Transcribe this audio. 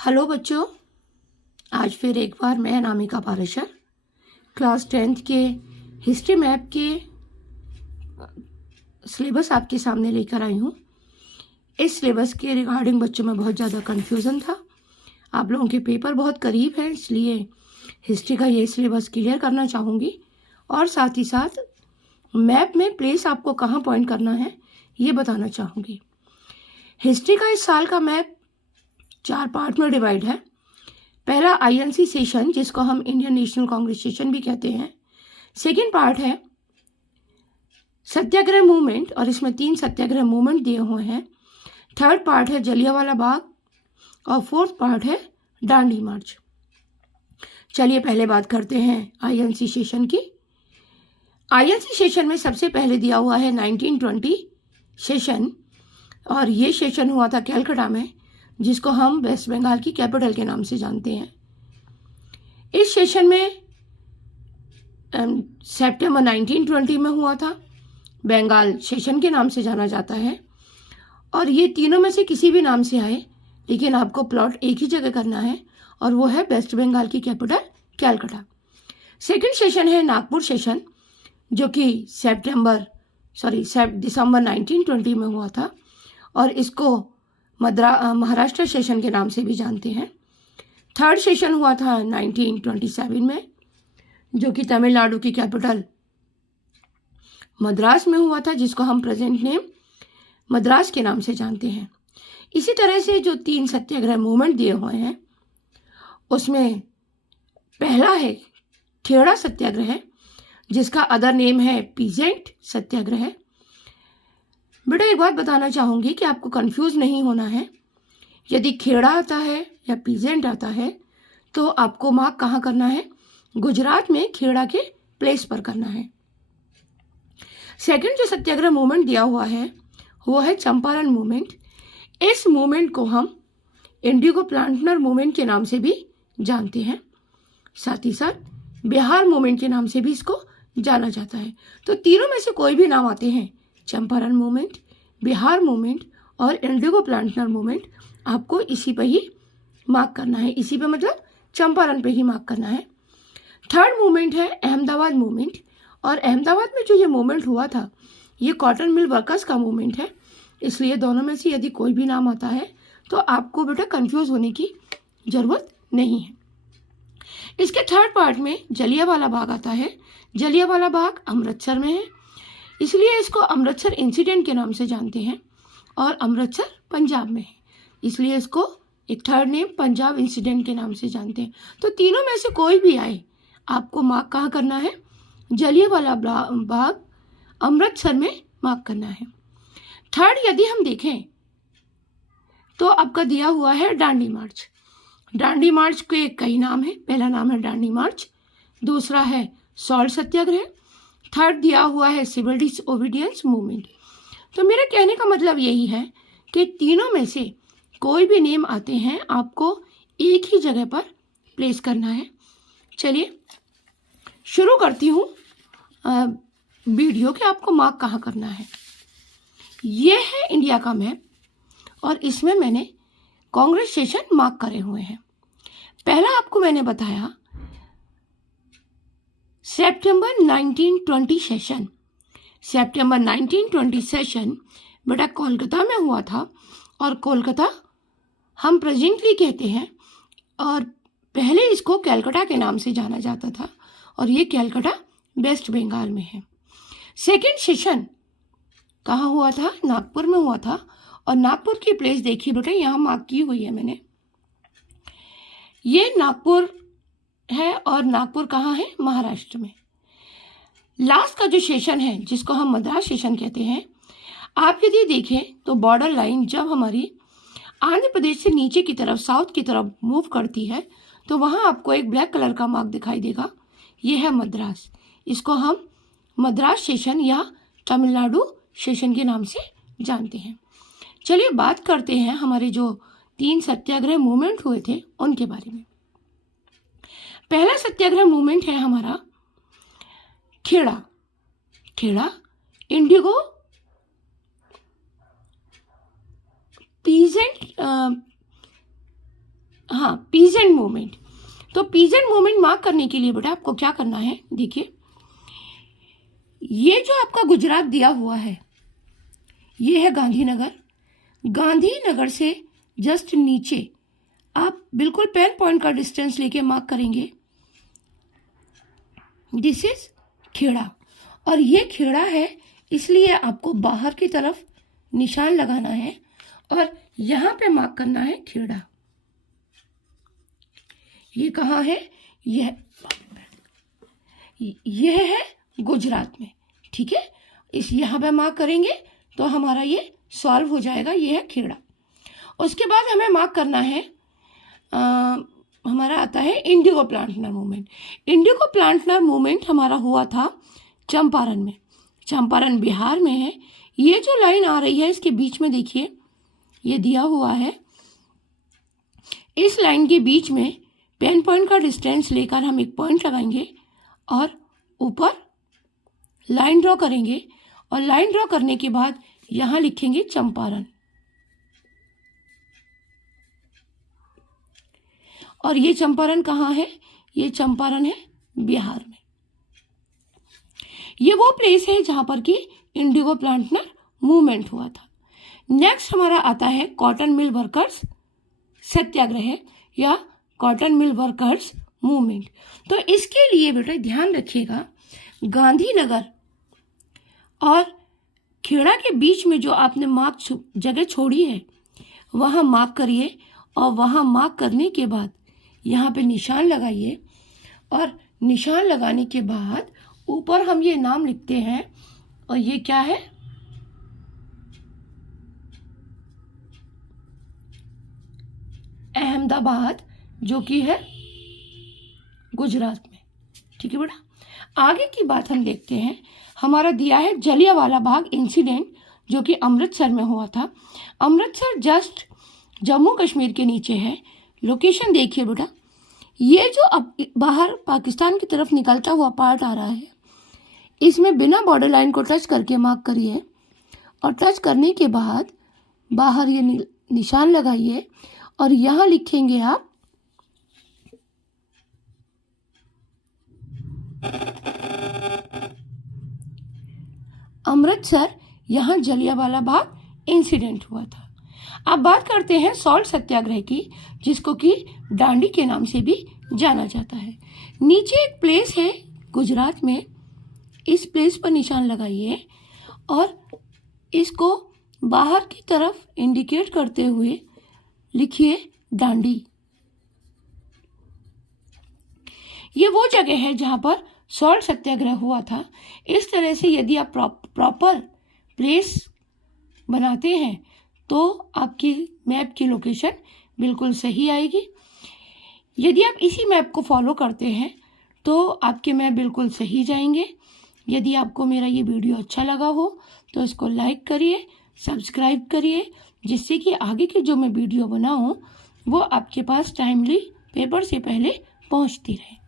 Hello बच्चों, आज फिर एक बार मैं अनामिका पारेशर क्लास 10th के हिस्ट्री मैप के सिलेबस आपके सामने लेकर आई हूँ। इस सिलेबस के रिगार्डिंग बच्चों में बहुत ज़्यादा कन्फ्यूज़न था। आप लोगों के पेपर बहुत करीब हैं, इसलिए हिस्ट्री का ये सिलेबस क्लियर करना चाहूँगी और साथ ही साथ मैप में प्लेस आपको कहाँ पॉइंट करना है ये बताना चाहूँगी। हिस्ट्री का इस साल का मैप 4 पार्ट में डिवाइड है। पहला आईएनसी सेशन, जिसको हम इंडियन नेशनल कांग्रेस सेशन भी कहते हैं। सेकेंड पार्ट है सत्याग्रह मूवमेंट और इसमें 3 सत्याग्रह मूवमेंट दिए हुए हैं। थर्ड पार्ट है जलियांवाला बाग और फोर्थ पार्ट है दांडी मार्च। चलिए पहले बात करते हैं आईएनसी सेशन की। आईएनसी सेशन में सबसे पहले दिया हुआ है 1920 सेशन और ये सेशन हुआ था कलकत्ता में, जिसको हम वेस्ट बंगाल की कैपिटल के नाम से जानते हैं। इस सेशन में सितंबर 1920 में हुआ था। बंगाल सेशन के नाम से जाना जाता है और ये तीनों में से किसी भी नाम से आए, लेकिन आपको प्लॉट एक ही जगह करना है और वो है वेस्ट बंगाल की कैपिटल कलकत्ता। सेकंड सेशन है नागपुर सेशन, जो कि दिसंबर 1920 में हुआ था और इसको महाराष्ट्र सेशन के नाम से भी जानते हैं। थर्ड सेशन हुआ था 1927 में, जो कि तमिलनाडु की कैपिटल मद्रास में हुआ था, जिसको हम प्रेजेंट नेम मद्रास के नाम से जानते हैं। इसी तरह से जो 3 सत्याग्रह मूवमेंट दिए हुए हैं, उसमें पहला है खेड़ा सत्याग्रह, जिसका अदर नेम है पीजेंट सत्याग्रह। बेटा एक बात बताना चाहूँगी कि आपको कंफ्यूज नहीं होना है। यदि खेड़ा आता है या पीजेंट आता है तो आपको मार्क कहाँ करना है? गुजरात में खेड़ा के प्लेस पर करना है। सेकंड जो सत्याग्रह मूवमेंट दिया हुआ है वो है चंपारण मूवमेंट। इस मूवमेंट को हम इंडिगो प्लांटनर मूवमेंट के नाम से भी जानते हैं। साथ ही साथ बिहार मूवमेंट के नाम से भी इसको जाना जाता है। तो तीनों में से कोई भी नाम आते हैं, चंपारण मूवमेंट, बिहार मूवमेंट और इंडिगो प्लांटनर मूवमेंट, आपको इसी पे ही मार्क करना है। इसी पे मतलब चंपारण पे ही मार्क करना है। थर्ड मूवमेंट है अहमदाबाद मूवमेंट और अहमदाबाद में जो ये मूवमेंट हुआ था ये कॉटन मिल वर्कर्स का मूवमेंट है, इसलिए दोनों में से यदि कोई भी नाम आता है तो आपको बेटा कंफ्यूज होने की ज़रूरत नहीं है। इसके थर्ड पार्ट में जलियांवाला बाग आता है। जलियांवाला बाग अमृतसर में है, इसलिए इसको अमृतसर इंसिडेंट के नाम से जानते हैं और अमृतसर पंजाब में है, इसलिए इसको एक थर्ड नेम पंजाब इंसिडेंट के नाम से जानते हैं। तो तीनों में से कोई भी आए, आपको मार्क कहाँ करना है? जलियांवाला बाग अमृतसर में मार्क करना है। थर्ड यदि हम देखें तो आपका दिया हुआ है दांडी मार्च। दांडी मार्च के कई नाम हैं। पहला नाम है दांडी मार्च, दूसरा है सॉल्ट सत्याग्रह, थर्ड दिया हुआ है सिविल डिसओबीडियंस मूवमेंट। तो मेरे कहने का मतलब यही है कि तीनों में से कोई भी नेम आते हैं, आपको एक ही जगह पर प्लेस करना है। चलिए शुरू करती हूँ वीडियो कि आपको मार्क कहाँ करना है। ये है इंडिया का मैप और इसमें मैंने कांग्रेस सेशन मार्क करे हुए हैं। पहला आपको मैंने बताया सितंबर 1920 सेशन। सितंबर 1920 सेशन बेटा कोलकाता में हुआ था और कोलकाता हम प्रेजेंटली कहते हैं और पहले इसको कलकत्ता के नाम से जाना जाता था और ये कलकत्ता वेस्ट बंगाल में है। सेकेंड सेशन कहाँ हुआ था? नागपुर में हुआ था और नागपुर की प्लेस देखिए बेटा, यहाँ मार्क की हुई है मैंने। ये नागपुर है और नागपुर कहाँ है? महाराष्ट्र में। लास्ट का जो सेशन है जिसको हम मद्रास सेशन कहते हैं, आप यदि देखें तो बॉर्डर लाइन जब हमारी आंध्र प्रदेश से नीचे की तरफ साउथ की तरफ मूव करती है तो वहाँ आपको एक ब्लैक कलर का मार्क दिखाई देगा, ये है मद्रास। इसको हम मद्रास सेशन या तमिलनाडु सेशन के नाम से जानते हैं। चलिए बात करते हैं हमारे जो 3 सत्याग्रह मूवमेंट हुए थे उनके बारे में। पहला सत्याग्रह मूवमेंट है हमारा खेड़ा। खेड़ा इंडिगो पीजेंट हाँ, पीजेंट मूवमेंट। तो पीजेंट मूवमेंट मार्क करने के लिए बेटा आपको क्या करना है, देखिए ये जो आपका गुजरात दिया हुआ है ये है गांधीनगर। गांधीनगर से जस्ट नीचे आप बिल्कुल पेन पॉइंट का डिस्टेंस लेके मार्क करेंगे, दिस इज खेड़ा। और ये खेड़ा है इसलिए आपको बाहर की तरफ निशान लगाना है और यहाँ पे मार्क करना है खेड़ा। ये कहाँ है, यह है गुजरात में, ठीक है। इस यहाँ पे मार्क करेंगे तो हमारा ये सॉल्व हो जाएगा, ये है खेड़ा। उसके बाद हमें मार्क करना है हमारा आता है इंडिगो प्लांटनर मूवमेंट। इंडिगो प्लांटनर मूवमेंट हमारा हुआ था चंपारण में। चंपारण बिहार में है। ये जो लाइन आ रही है इसके बीच में देखिए ये दिया हुआ है, इस लाइन के बीच में पेन पॉइंट का डिस्टेंस लेकर हम एक पॉइंट लगाएंगे और ऊपर लाइन ड्रॉ करेंगे और लाइन ड्रॉ करने के बाद यहाँ लिखेंगे चंपारण। और ये चंपारण कहाँ है, ये चंपारण है बिहार में। ये वो प्लेस है जहाँ पर कि इंडिगो प्लांटनर मूवमेंट हुआ था। नेक्स्ट हमारा आता है कॉटन मिल वर्कर्स सत्याग्रह या कॉटन मिल वर्कर्स मूवमेंट। तो इसके लिए बेटा ध्यान रखिएगा, गांधीनगर और खेड़ा के बीच में जो आपने मार्क जगह छोड़ी है वहाँ मार्क करिए और वहाँ मार्क करने के बाद यहाँ पे निशान लगाइए और निशान लगाने के बाद ऊपर हम ये नाम लिखते हैं और ये क्या है, अहमदाबाद, जो कि है गुजरात में, ठीक है बेटा। आगे की बात हम देखते हैं। हमारा दिया है जलियांवाला बाग इंसिडेंट जो कि अमृतसर में हुआ था। अमृतसर जस्ट जम्मू कश्मीर के नीचे है। लोकेशन देखिए बेटा, ये जो अब बाहर पाकिस्तान की तरफ निकलता हुआ पार्ट आ रहा है इसमें बिना बॉर्डर लाइन को टच करके मार्क करिए और टच करने के बाद बाहर ये निशान लगाइए और यहाँ लिखेंगे आप अमृतसर, यहाँ जलियांवाला बाग इंसिडेंट हुआ था। अब बात करते हैं सॉल्ट सत्याग्रह की, जिसको कि डांडी के नाम से भी जाना जाता है। नीचे एक प्लेस है गुजरात में, इस प्लेस पर निशान लगाइए और इसको बाहर की तरफ इंडिकेट करते हुए लिखिए डांडी। ये वो जगह है जहाँ पर सॉल्ट सत्याग्रह हुआ था। इस तरह से यदि आप प्रॉपर प्लेस बनाते हैं तो आपकी मैप की लोकेशन बिल्कुल सही आएगी। यदि आप इसी मैप को फॉलो करते हैं तो आपके मैप बिल्कुल सही जाएंगे। यदि आपको मेरा ये वीडियो अच्छा लगा हो तो इसको लाइक करिए, सब्सक्राइब करिए, जिससे कि आगे की जो मैं वीडियो बनाऊं वो आपके पास टाइमली पेपर से पहले पहुंचती रहे।